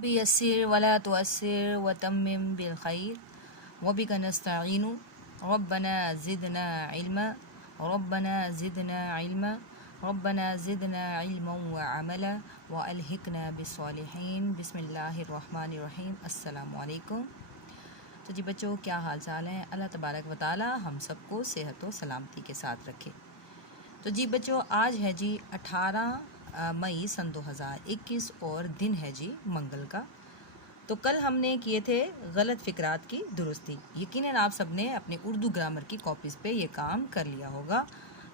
بيسر ولا تؤسر وتمم بالخير وبك نستعين ربنا زدنا علما ربنا زدنا علما ربنا زدنا علما وعملا وألحقنا بالصالحين بسم اللہ الرحمن الرحیم۔ السلام علیکم۔ تو جی بچوں، کیا حال چال ہیں؟ اللہ تبارک و تعالی ہم سب کو صحت و سلامتی کے ساتھ رکھے۔ تو جی بچوں، آج ہے جی 18 مئی سن 2021 اور دن ہے جی منگل کا۔ تو کل ہم نے کیے تھے غلط فقرات کی درستی۔ یقیناً آپ سب نے اپنے اردو گرامر کی کاپیز پہ یہ کام کر لیا ہوگا۔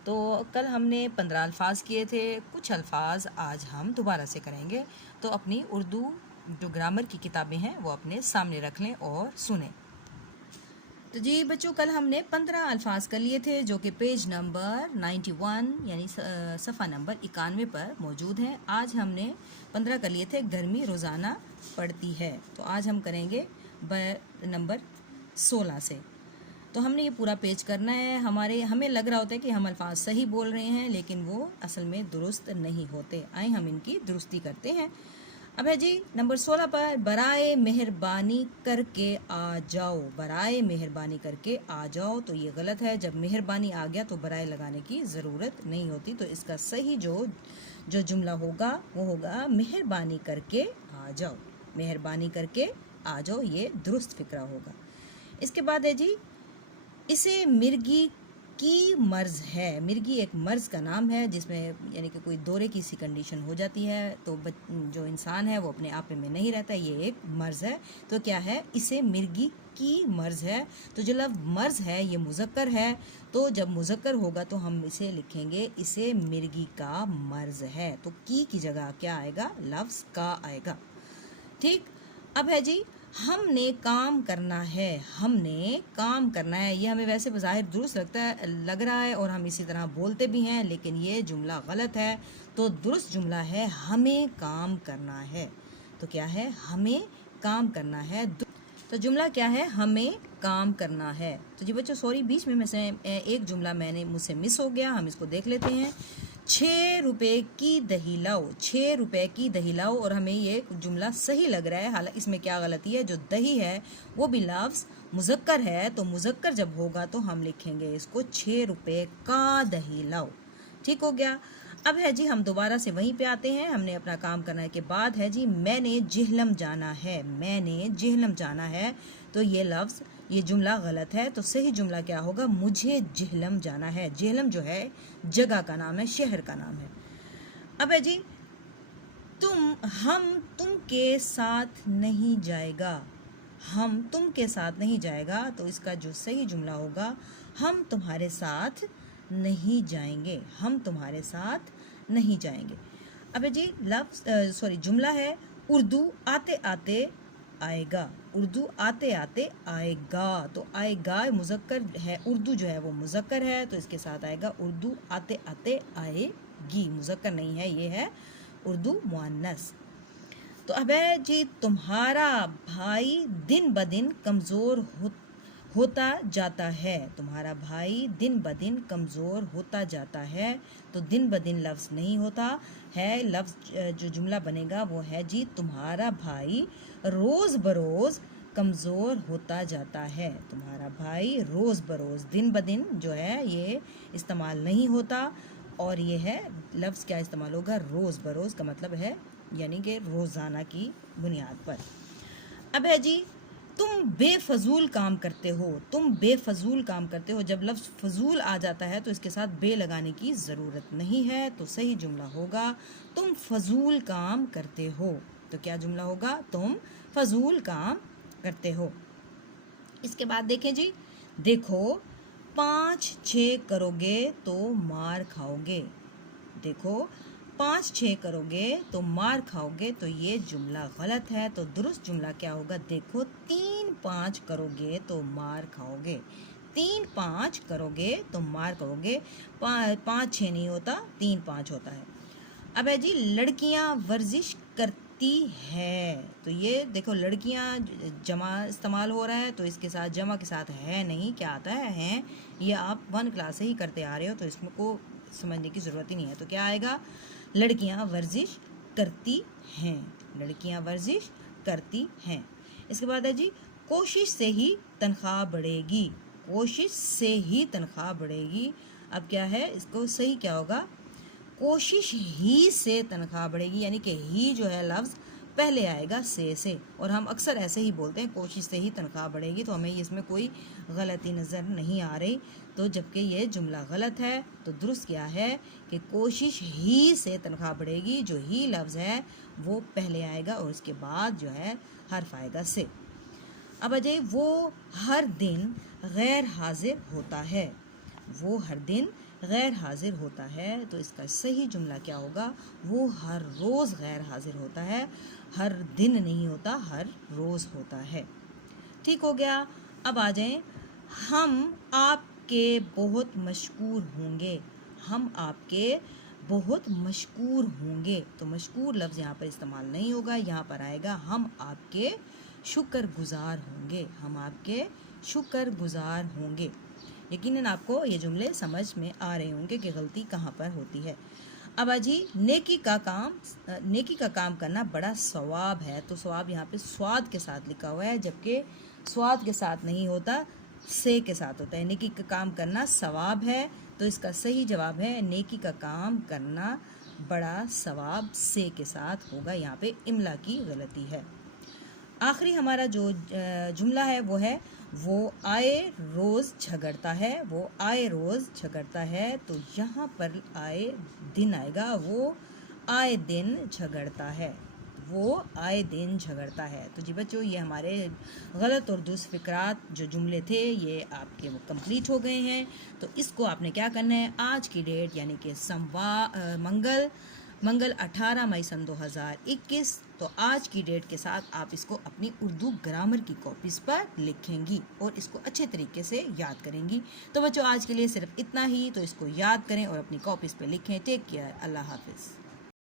تو کل ہم نے 15 الفاظ کیے تھے، کچھ الفاظ آج ہم دوبارہ سے کریں گے۔ تو اپنی اردو جو گرامر کی کتابیں ہیں وہ اپنے سامنے رکھ لیں اور سنیں۔ تو جی بچوں، کل ہم نے 15 الفاظ کر لیے تھے جو کہ پیج نمبر 91 یعنی صفحہ نمبر 91 پر موجود ہیں۔ آج ہم نے 15 کر لیے تھے گرمی روزانہ پڑتی ہے۔ تو آج ہم کریں گے نمبر 16 سے۔ تو ہم نے یہ پورا پیج کرنا ہے۔ ہمیں لگ رہا ہوتا ہے کہ ہم الفاظ صحیح بول رہے ہیں، لیکن وہ اصل میں درست نہیں ہوتے۔ آئیں ہم ان کی درستی کرتے ہیں۔ اب ہے جی نمبر 16 پر، برائے مہربانی کر کے آ جاؤ۔ برائے مہربانی کر کے آ جاؤ، تو یہ غلط ہے۔ جب مہربانی آ گیا تو برائے لگانے کی ضرورت نہیں ہوتی۔ تو اس کا صحیح جو جملہ ہوگا وہ ہوگا مہربانی کر کے آ جاؤ۔ مہربانی کر کے آ جاؤ، یہ درست فقرہ ہوگا۔ اس کے بعد ہے جی، اسے مرگی کی مرض ہے۔ مرگی ایک مرض کا نام ہے جس میں یعنی کہ کوئی دورے کی سی کنڈیشن ہو جاتی ہے، تو جو انسان ہے وہ اپنے آپ میں نہیں رہتا، یہ ایک مرض ہے۔ تو کیا ہے؟ اسے مرگی کی مرض ہے۔ تو جو لفظ مرض ہے یہ مذکر ہے، تو جب مذکر ہوگا تو ہم اسے لکھیں گے اسے مرگی کا مرض ہے۔ تو کی جگہ کیا آئے گا؟ لفظ کا آئے گا۔ ٹھیک۔ اب ہے جی، ہم نے کام کرنا ہے۔ ہم نے کام کرنا ہے، یہ ہمیں ویسے بظاہر درست لگ رہا ہے اور ہم اسی طرح بولتے بھی ہیں، لیکن یہ جملہ غلط ہے۔ تو درست جملہ ہے ہمیں کام کرنا ہے۔ تو کیا ہے؟ ہمیں کام کرنا ہے۔ تو جملہ کیا ہے؟ ہمیں کام کرنا ہے۔ تو جی بچوں سوری، بیچ میں سے ایک جملہ مجھ سے مس ہو گیا، ہم اس کو دیکھ لیتے ہیں۔ 6 روپے کی دہی لاؤ۔ 6 روپے کی دہی لاؤ، اور ہمیں یہ جملہ صحیح لگ رہا ہے۔ حالانکہ اس میں کیا غلطی ہے؟ جو دہی ہے وہ بھی لفظ مذکر ہے، تو مذکر جب ہوگا تو ہم لکھیں گے اس کو 6 روپے کا دہی لاؤ۔ ٹھیک ہو گیا۔ اب ہے جی، ہم دوبارہ سے وہیں پہ آتے ہیں۔ ہم نے اپنا کام کرنے کے بعد ہے جی، میں نے جہلم جانا ہے۔ میں نے جہلم جانا ہے، تو یہ جملہ غلط ہے۔ تو صحیح جملہ کیا ہوگا؟ مجھے جہلم جانا ہے۔ جہلم جو ہے جگہ کا نام ہے، شہر کا نام ہے۔ اب ہے جی، ہم تم کے ساتھ نہیں جائے گا۔ ہم تم کے ساتھ نہیں جائے گا، تو اس کا جو صحیح جملہ ہوگا ہم تمہارے ساتھ نہیں جائیں گے۔ ہم تمہارے ساتھ نہیں جائیں گے۔ اب ہے جی، جملہ ہے اردو آتے آتے آئے گا۔ اردو آتے آتے آئے گا، تو آئے گا مذکر ہے، اردو جو ہے وہ مذکر ہے، تو اس کے ساتھ آئے گا اردو آتے آتے آئے گی۔ مذکر نہیں ہے، یہ ہے اردو مؤنث۔ تو اب ہے جی، تمہارا بھائی دن بدن کمزور ہوتا جاتا ہے۔ تمہارا بھائی دن بدن کمزور ہوتا جاتا ہے، تو دن بدن لفظ نہیں ہوتا ہے۔ لفظ جو جملہ بنے گا وہ ہے جی، تمہارا بھائی روز بروز کمزور ہوتا جاتا ہے۔ تمہارا بھائی روز بروز، دن بدن جو ہے یہ استعمال نہیں ہوتا، اور یہ ہے لفظ کیا استعمال ہوگا؟ روز بروز کا مطلب ہے یعنی کہ روزانہ کی بنیاد پر۔ اب ہے جی، تم بے فضول کام کرتے ہو۔ تم بے فضول کام کرتے ہو، جب لفظ فضول آ جاتا ہے تو اس کے ساتھ بے لگانے کی ضرورت نہیں ہے، تو صحیح جملہ ہوگا تم فضول کام کرتے ہو۔ تو کیا جملہ ہوگا؟ تم فضول کام کرتے ہو۔ اس کے بعد دیکھیں جی، دیکھو 5-6 کرو گے تو مار کھاؤ گے۔ دیکھو 5-6 کرو گے تو مار کھاؤ گے، تو یہ جملہ غلط ہے۔ تو درست جملہ کیا ہوگا؟ دیکھو 3-5 کرو گے تو مار کھاؤ گے۔ 3-5 کرو گے تو مار کھاؤ گے۔ 5-6 نہیں ہوتا، 3-5 ہوتا ہے۔ اب ہے جی، لڑکیاں ورزش کرتی ہے۔ تو یہ دیکھو لڑکیاں جمع استعمال ہو رہا ہے، تو اس کے ساتھ جمع کے ساتھ ہے نہیں، کیا آتا ہے؟ ہیں۔ یہ آپ 1 کلاس سے ہی کرتے آ رہے ہو، تو اس میں کو سمجھنے کی ضرورت ہی نہیں ہے۔ تو کیا آئے گا؟ لڑکیاں ورزش کرتی ہیں۔ لڑکیاں ورزش کرتی ہیں. اس کے بعد ہے جی کوشش سے ہی تنخواہ بڑھے گی. کوشش سے ہی تنخواہ بڑھے گی. اب کیا ہے اس کو صحیح کیا ہوگا؟ کوشش ہی سے تنخواہ بڑھے گی، یعنی کہ ہی جو ہے لفظ پہلے آئے گا سے، اور ہم اکثر ایسے ہی بولتے ہیں کوشش سے ہی تنخواہ بڑھے گی، تو ہمیں اس میں کوئی غلطی نظر نہیں آ رہی. تو جبکہ یہ جملہ غلط ہے تو درست کیا ہے کہ کوشش ہی سے تنخواہ بڑھے گی. جو ہی لفظ ہے وہ پہلے آئے گا اور اس کے بعد جو ہے حرف آئے گا سے. اب اجے وہ ہر دن غیر حاضر ہوتا ہے. وہ ہر دن غیر حاضر ہوتا ہے تو اس کا صحیح جملہ کیا ہوگا؟ وہ ہر روز غیر حاضر ہوتا ہے. ہر دن نہیں ہوتا، ہر روز ہوتا ہے. ٹھیک ہو گیا. اب آ جائیں ہم آپ کے بہت مشکور ہوں گے. ہم آپ کے بہت مشکور ہوں گے. تو مشکور لفظ یہاں پر استعمال نہیں ہوگا، یہاں پر آئے گا ہم آپ کے شکر گزار ہوں گے. ہم آپ کے شکر گزار ہوں گے. یقیناً آپ کو یہ جملے سمجھ میں آ رہے ہوں گے کہ غلطی کہاں پر ہوتی ہے. اب جی نیکی کا کام کرنا بڑا ثواب ہے. تو ثواب یہاں پہ سواد کے ساتھ لکھا ہوا ہے، جبکہ سواد کے ساتھ نہیں ہوتا، سے کے ساتھ ہوتا ہے. نیکی کا کام کرنا ثواب ہے تو اس کا صحیح جواب ہے نیکی کا کام کرنا بڑا ثواب، سے کے ساتھ ہوگا. یہاں پہ املا کی غلطی ہے. آخری ہمارا جو جملہ ہے وہ ہے وہ آئے روز جھگڑتا ہے. وہ آئے روز جھگڑتا ہے تو یہاں پر آئے دن آئے گا. وہ آئے دن جھگڑتا ہے. وہ آئے دن جھگڑتا ہے. تو جی بچوں یہ ہمارے غلط اور درست فقرات جو جملے تھے یہ آپ کے کمپلیٹ ہو گئے ہیں. تو اس کو آپ نے کیا کرنا ہے؟ آج کی ڈیٹ یعنی کہ منگل 18 مئی سن 2021، تو آج کی ڈیٹ کے ساتھ آپ اس کو اپنی اردو گرامر کی کاپیز پر لکھیں گی اور اس کو اچھے طریقے سے یاد کریں گی. تو بچوں آج کے لیے صرف اتنا ہی. تو اس کو یاد کریں اور اپنی کاپیز پہ لکھیں. Take care. اللہ حافظ.